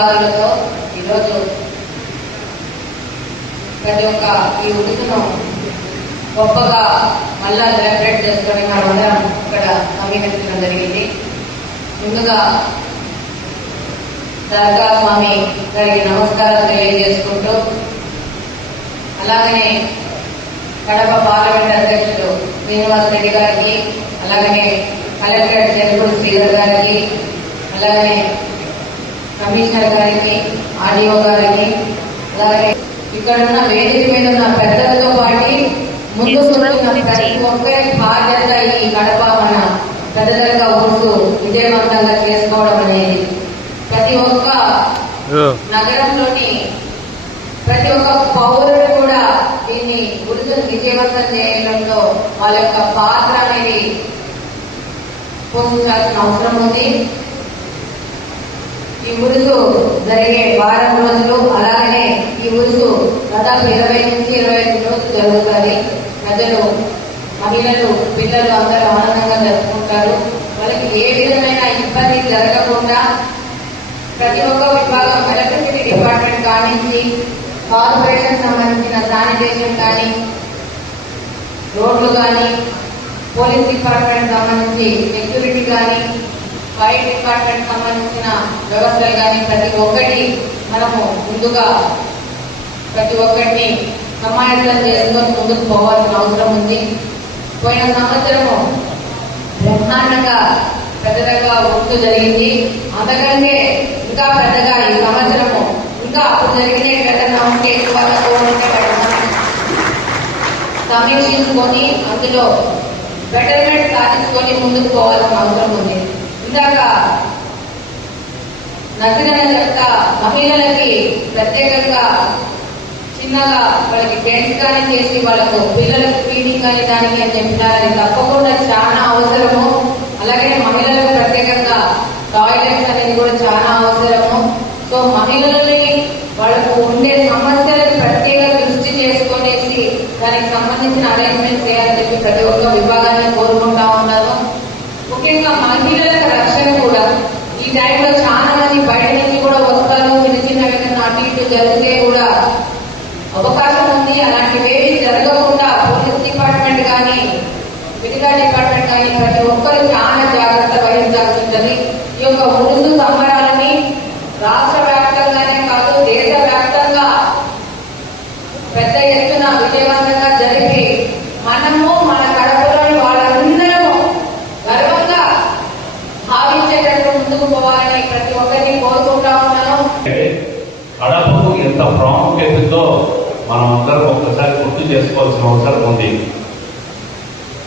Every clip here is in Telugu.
అధికారులతో ఈరోజు ప్రతి ఒక్క ఈ ఉడుకును గొప్పగా మళ్ళా సెలబ్రేట్ చేసుకోవడం మనమందరం ఇక్కడ సమీకరించడం జరిగింది. ముందుగా దర్గా స్వామి గారికి నమస్కారం తెలియజేసుకుంటూ అలాగనే కడప పార్లమెంట్ అధ్యక్షుడు శ్రీనివాస్ రెడ్డి గారికి అలాగనే కలెక్టర్ చెరుకుడు శ్రీధర్ గారికి అలాగనే కమిషనర్ గారికి ఆర్డీఓ గారికి అలాగే ఇక్కడ ఉన్న వేదిక మీద ఉన్న పెద్దలతో పాటు ముందు ప్రతి ఒక్కరి బాధ్యత ఈ కడప మన పెద్దలుగా ఊరుతూ విజయవంతంగా చేసుకోవడం అనేది ప్రతి ఒక్క నగరంలోని ప్రతి ఒక్క పౌరుడు కూడా దీన్ని గుర్తును విజయవంతం చేయడంలో వాళ్ళ యొక్క పాత్ర అనేది పోషించాల్సిన అవసరం ఉంది. ఈ ఉరుసు జరిగే వారం రోజులు అలాగనే ఈ ఉరుసు దాదాపు ఇరవై నుంచి ఇరవై ఐదు రోజులు జరుగుతుంది. ప్రజలు మహిళలు పిల్లలు అందరూ ఆనందంగా జరుపుకుంటారు. వాళ్ళకి ఏ విధమైన ఇబ్బంది జరగకుండా ప్రతి ఒక్క విభాగం ఎలక్ట్రిసిటీ డిపార్ట్మెంట్ కానించి కార్పొరేషన్ సంబంధించిన శానిటేషన్ కానీ రోడ్లు కానీ పోలీస్ డిపార్ట్మెంట్ సంబంధించి సెక్యూరిటీ కానీ ఫైర్ డిపార్ట్మెంట్ సంబంధించిన వ్యవస్థలు కానీ ప్రతి ఒక్కటి మనము ముందుగా ప్రతి ఒక్కరిని సమాయత్తం చేసుకొని ముందుకు పోవాల్సిన అవసరం ఉంది. పోయిన సంవత్సరము బ్రహ్మాండంగా పెద్దగా ఉడుకు జరిగింది. అంతకంటే ఇంకా పెద్దగా ఈ సంవత్సరము ఇంకా అప్పుడు జరిగిన ఏదైనా ఉంటే సమీక్షించుకొని అందులో బెటర్మెంట్ సాధించుకొని ముందుకు పోవాల్సిన అవసరం ఉంది. ఇందాక నచ్చిన యొక్క మహిళలకి ప్రత్యేకంగా చిన్నగా వాళ్ళకి పెయింట్ కానీ చేసి వాళ్ళకు పిల్లలకు ఫీడింగ్ కానీ దానికి అని చెప్పినారని తప్పకుండా చాలా అవసరము. అలాగే మహిళలకు ప్రత్యేకంగా టాయిలెట్స్ అనేది కూడా చాలా అవసరము. సో మహిళలని వాళ్ళకు ఉండే సమస్యలకు ప్రత్యేక దృష్టి చేసుకునేసి దానికి సంబంధించిన అరేంజ్మెంట్ చేయాలని చెప్పి ప్రతి ఒక్క విభాగం మహిళలకు రక్షణ కూడా. ఈ టైంలో చాలా మంది బయట నుంచి కూడా వస్తారు చిన్న చిన్న విధంగా అటు ఇటు జరిగితే కూడా అవకాశం ఉంది. అలాంటివేవి జరగకుండా పోలీస్ డిపార్ట్మెంట్ కానీ మిగతా డిపార్ట్మెంట్ కానీ ప్రతి ఒక్కరు చాలా జాగ్రత్త వహించాల్సి ఉంటుంది ఈ యొక్క ముందు సంబరాలని రాష్ట్ర వ్యాప్తంగానే కాదు దేశ వ్యాప్తంగా పెద్ద ఎత్తున విజయవంతంగా జరిపి మనము మన కడపలోని వాళ్ళందరము గర్వంగా భావించేటట్టు ముందుకు పోవాలని ప్రతి ఒక్కరిని కోరుకుంటా ఉన్నాను కడపకు ఎంత ప్రాముఖ్యత ఉందో మనం అందరం ఒక్కసారి గుర్తు చేసుకోవాల్సిన అవసరం ఉంది.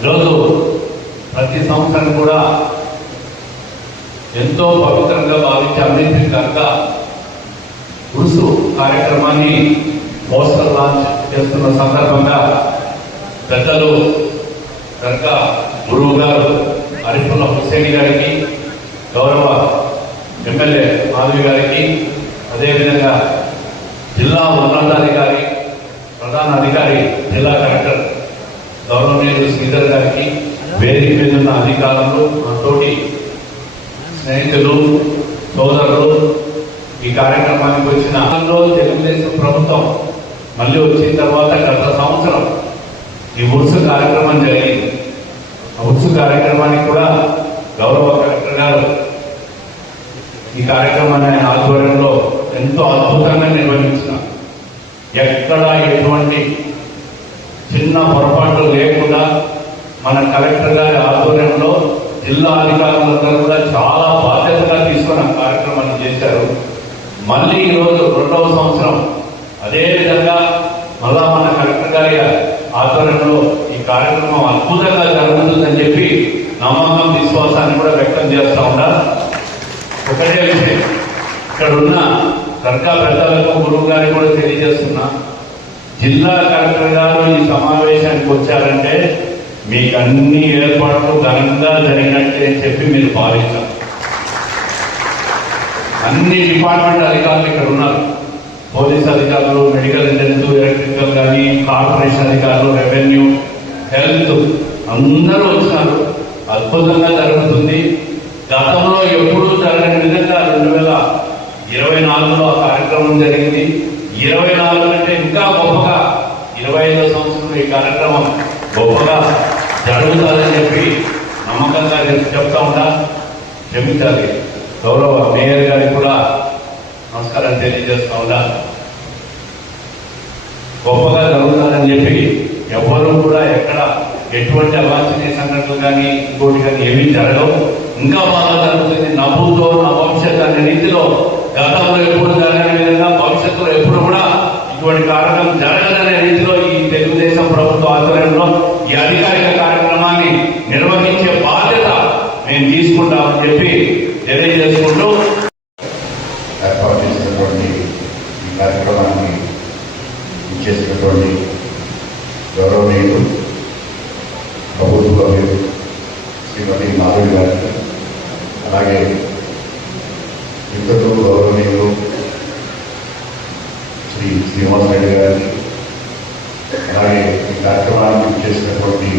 ఈరోజు ప్రతి సంవత్సరం కూడా ఎంతో పవిత్రంగా భావించి అన్నింటి కనుక ఉరుసు కార్యక్రమాన్ని పోస్టర్ లాంచ్ చేస్తున్న సందర్భంగా పెద్దలు కనుక గురువు గారు అరిఫుల్లా హుస్సేన్ గారికి గౌరవ ఎమ్మెల్యే మాధవి గారికి అదేవిధంగా జిల్లా ఉన్నతాధికారి ప్రధాన అధికారి జిల్లా కలెక్టర్ గౌరవనీయులు శ్రీధర్ గారికి వేదిక మీద ఉన్న అధికారులు మనతోటి స్నేహితులు సోదరులు ఈ కార్యక్రమానికి వచ్చిన తెలుగుదేశం ప్రభుత్వం మళ్ళీ వచ్చిన తర్వాత గత సంవత్సరం ఈ ఉరుసు కార్యక్రమం జరిగింది. ఆ ఉరుసు కార్యక్రమానికి కూడా గౌరవ కలెక్టర్ గారు ఈ కార్యక్రమాన్ని ఆయన ఎంతో అద్భుతంగా నిర్వహించిన. ఎక్కడ ఎటువంటి చిన్న పొరపాట్లు లేకుండా మన కలెక్టర్ గారి ఆధ్వర్యంలో జిల్లా అధికారులందరూ కూడా చాలా బాధ్యతగా తీసుకున్న ఆ కార్యక్రమాన్ని చేశారు. మళ్ళీ ఈరోజు రెండవ సంవత్సరం. అదేవిధంగా మళ్ళా మన కలెక్టర్ గారి ఆధ్వర్యంలో ఈ కార్యక్రమం అద్భుతంగా జరుగుతుందని చెప్పి నమ్మకం విశ్వాసాన్ని కూడా వ్యక్తం చేస్తా ఉన్నారు ఒకటే విషయం. ఇక్కడ ఉన్న దర్గా పెద్దలకు గురువు గారికి కూడా తెలియజేస్తున్నా. జిల్లా కలెక్టర్ గారు ఈ సమావేశానికి వచ్చారంటే మీకు అన్ని ఏర్పాట్లు ఘనంగా జరిగినట్టే అని చెప్పి మీరు భావించారు అన్ని డిపార్ట్మెంట్ అధికారులు ఇక్కడ ఉన్నారు. పోలీస్ అధికారులు మెడికల్ ఇంజనీర్స్ ఎలక్ట్రికల్ కానీ కార్పొరేషన్ అధికారులు రెవెన్యూ హెల్త్ అందరూ వచ్చినారు. అద్భుతంగా జరుగుతుంది. గతంలో ఎప్పుడూ జరగని విధంగా రెండు వేల ఇరవై నాలుగులో ఆ కార్యక్రమం జరిగింది. ఇరవై నాలుగు అంటే ఇంకా గొప్పగా ఇరవై ఐదో సంవత్సరం ఈ కార్యక్రమం గొప్పగా జరుగుతుందని చెప్పి నమ్మకంగా నేను చెప్తా ఉంటా క్షమించాలి. గౌరవ మేయర్ గారికి కూడా నమస్కారం తెలియజేస్తా ఉన్నా. గొప్పగా జరుగుతుందని చెప్పి ఎవరు కూడా ఎక్కడ ఎటువంటి అవాంఛనీయ సంఘటనలు కానీ ఇంకోటి కానీ ఏమీ జరగవు. ఇంకా బాగా జరుగుతుంది. నవ్వుతో నా భవిష్యత్ అనే రీతిలో గతంలో ఎప్పుడు జరగని విధంగా భవిష్యత్తులో ఎప్పుడు కూడా ఇటువంటి కార్యక్రమం జరగదనే రీతిలో ఈ తెలుగుదేశం ప్రభుత్వ ఆధ్వర్యంలో ఈ అధికారిక కార్యక్రమాన్ని నిర్వహించే బాధ్యత మేము తీసుకుంటామని చెప్పి తెలియజేసుకుంటూ ఏర్పాటు చేసినటువంటి ఈ కార్యక్రమాన్ని ఇచ్చేసినటువంటి గౌరవనీయులు ప్రభుత్వ శ్రీమతి మాధవి గారికి అలాగే ఇద్దరు గౌరవనీయులు శ్రీ శ్రీనివాస్ రెడ్డి గారికి అలాగే ఈ కార్యక్రమాన్ని ఇచ్చేసినటువంటి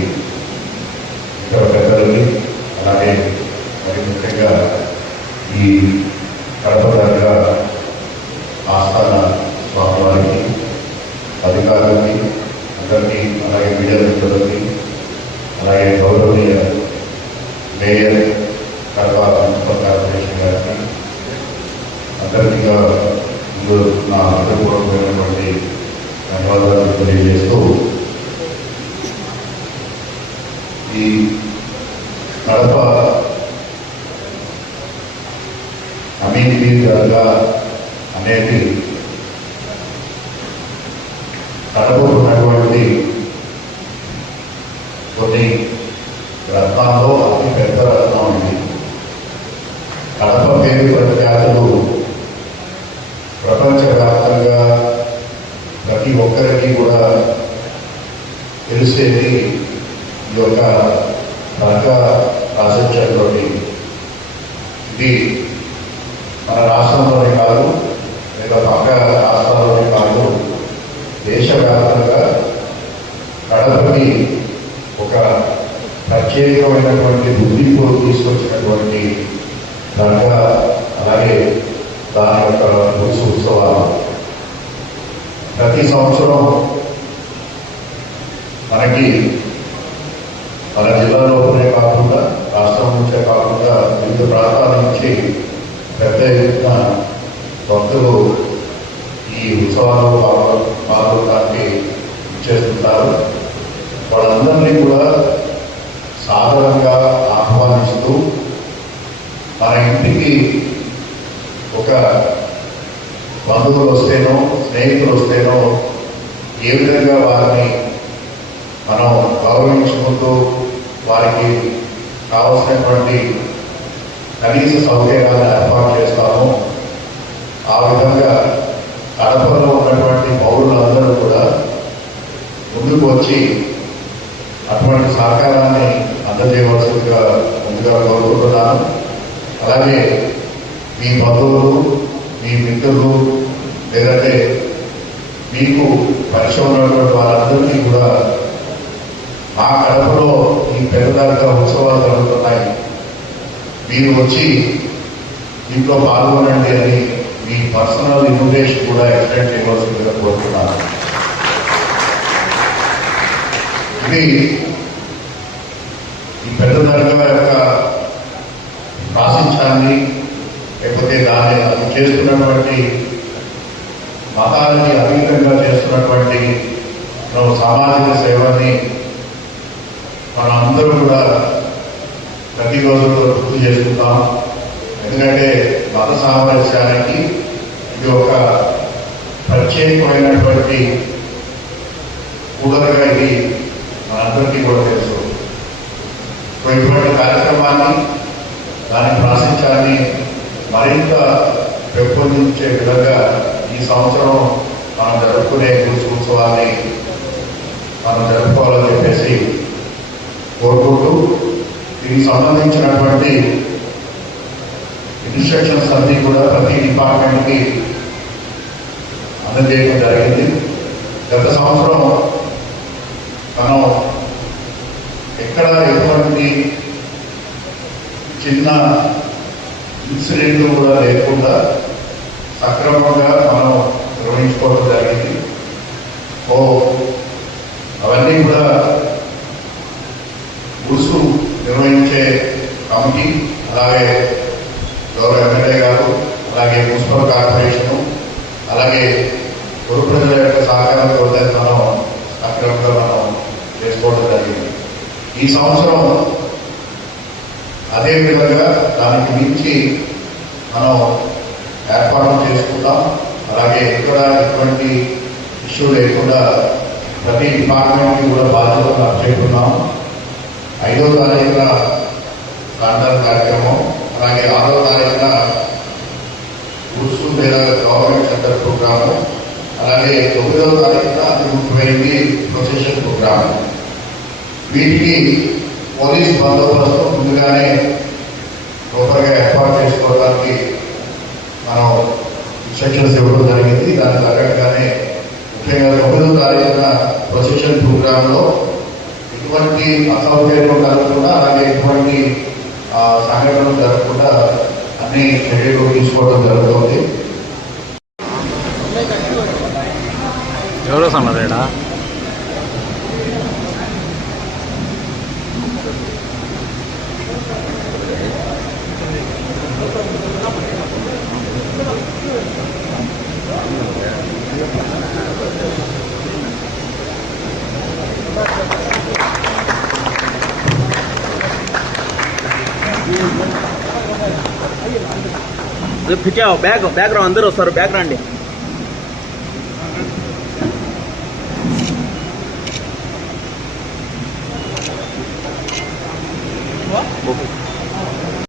ఇతర పెద్దలకి అలాగే మరి ముఖ్యంగా ఈ కడప దగ్గర ఆస్థాన స్వామివారికి అధికారులకి అందరికీ అలాగే మీడియా మిత్రులకి అలాగే గౌరవనీయ మేయర్ కడప మున్సిపల్ కార్పొరేషన్ గారికి అందరికీ ముందు నా హృదయపూర్వకమైనటువంటి ధన్యవాదాలు తెలియజేస్తూ ఈ కడప అమీనిటీ దర్గా అనేది కడప ఉన్నటువంటి కొన్ని రత్నాల్లో అతి పెద్ద రత్నం ఇది. కడప పేరు ప్రఖ్యాతులు ప్రపంచవ్యాప్తంగా ప్రతి ఒక్కరికి కూడా తెలిసేది ఈ యొక్క దర్గా ప్రాశస్యంతో ఇది మన రాష్ట్రంలోనే కాదు లేదా పక్క రాష్ట్రాల్లోనే కాదు దేశవ్యాప్తంగా కడపకి ఒక ప్రత్యేకమైనటువంటి గుర్తింపు తీసుకొచ్చినటువంటి దర్గా అలాగే దాని యొక్క రుచి ఉత్సవాలు. ప్రతి సంవత్సరం మనకి మన జిల్లాలోనే కాకుండా రాష్ట్రం నుంచే కాకుండా వివిధ ప్రాంతాల నుంచి పెద్ద ఎత్తున భక్తులు ఈ ఉత్సవాల్లో పాల్గొనడానికి ఇచ్చేస్తుంటారు వాళ్ళందరినీ కూడా సాధారణంగా ఆహ్వానిస్తూ మన ఇంటికి ఒక బంధువులు వస్తేనో స్నేహితులు వస్తేనో ఏ విధంగా వారిని మనం గౌరవించుకుంటూ వారికి కావలసినటువంటి కనీస సౌకర్యాలను ఏర్పాటు చేస్తాము ఆ విధంగా కడపలో ఉన్నటువంటి పౌరులందరూ కూడా ముందుకు వచ్చి అటువంటి సహకారాన్ని అందజేయవలసిందిగా ముందుగా కోరుకుంటున్నాను. అలాగే మీ బంధువులు మీ మిత్రులు లేదంటే మీకు పరిచయం ఉన్నటువంటి వారందరికీ కూడా మా కడపలో ఈ పెద్దదాకా ఉత్సవాలు జరుగుతున్నాయి. మీరు వచ్చి దీంట్లో పాల్గొనండి అని మీ పర్సనల్ ఇన్విటేషన్ కూడా ఎక్స్టెండ్ చేయవలసిందిగా కోరుతున్నాను. ఇది ఈ పెద్ద దర్గా యొక్క ప్రాశించాన్ని లేకపోతే దాన్ని అది చేస్తున్నటువంటి మతానికి అతీతంగా చేస్తున్నటువంటి సామాజిక సేవని మనం అందరూ కూడా ప్రతిరోజు కూడా గుర్తు చేసుకుంటాం. ఎందుకంటే మత సామరస్యానికి ఇది ఒక ప్రత్యేకమైనటువంటి కూడలుగా ఇది అందరికీ కూడా తెలుసు. సో ఇటువంటి కార్యక్రమాన్ని దాని ప్రాశించాన్ని మరింత పెంపొందించే విధంగా ఈ సంవత్సరం మనం జరుపుకునే గురుచు ఉత్సవాన్ని మనం జరుపుకోవాలని చెప్పేసి కోరుకుంటూ దీనికి సంబంధించినటువంటి ఇన్స్ట్రక్షన్స్ అన్ని కూడా ప్రతి డిపార్ట్మెంట్కి అందజేయడం జరిగింది. గత సంవత్సరం మనం ఎక్కడ ఎటువంటి చిన్న ఇన్సిడెంట్ కూడా లేకుండా సక్రమంగా మనం నిర్వహించుకోవడం జరిగింది ఓ అవన్నీ కూడా ఉరుసు నిర్వహించే కమిటీ అలాగే గౌరవ ఎమ్మెల్యే గారు అలాగే మున్సిపల్ కార్పొరేషను అలాగే గురు ప్రజల యొక్క సహకారంతో మనం సక్రమంగా మనం చేసుకోవడం జరిగింది ఈ సంవత్సరం అదే విధంగా దానికి మించి మనం ఏర్పాటు చేసుకుందాం అలాగే ఎక్కడ ఎటువంటి ఇష్యూ లేకుండా ప్రతి డిపార్ట్మెంట్కి కూడా బాధ్యతలు అప్పచెప్పున్నాం ఐదో తారీఖున లాండర్ కార్యక్రమం అలాగే ఆరో తారీఖున ఉర్సు లేదా గవర్నమెంట్ సెంటర్ ప్రోగ్రాము అలాగే తొమ్మిదవ తారీఖున అతి ముఖ్యమైనది ప్రొసెషన్ ప్రోగ్రాము. వీటికి పోలీస్ బందోబస్తు ముందుగానే ప్రాపర్గా ఏర్పాటు చేసుకోవడానికి మనం ఇన్స్ట్రక్షన్స్ ఇవ్వడం జరిగింది. దాని తగ్గట్టుగానే ముఖ్యంగా తొమ్మిదో తారీఖున ప్రొసెషన్ ప్రోగ్రాంలో ఎటువంటి అసౌకర్యం కలగకుండా అలాగే ఎటువంటి సంఘటనలు జరగకుండా అన్ని చర్యలు తీసుకోవడం జరుగుతుంది. ఎవరో సన్నారేడా పిచ్చావు బ్యాగ్ బ్యాగ్ రా అందరూ వస్తారు బ్యాగ్ రండి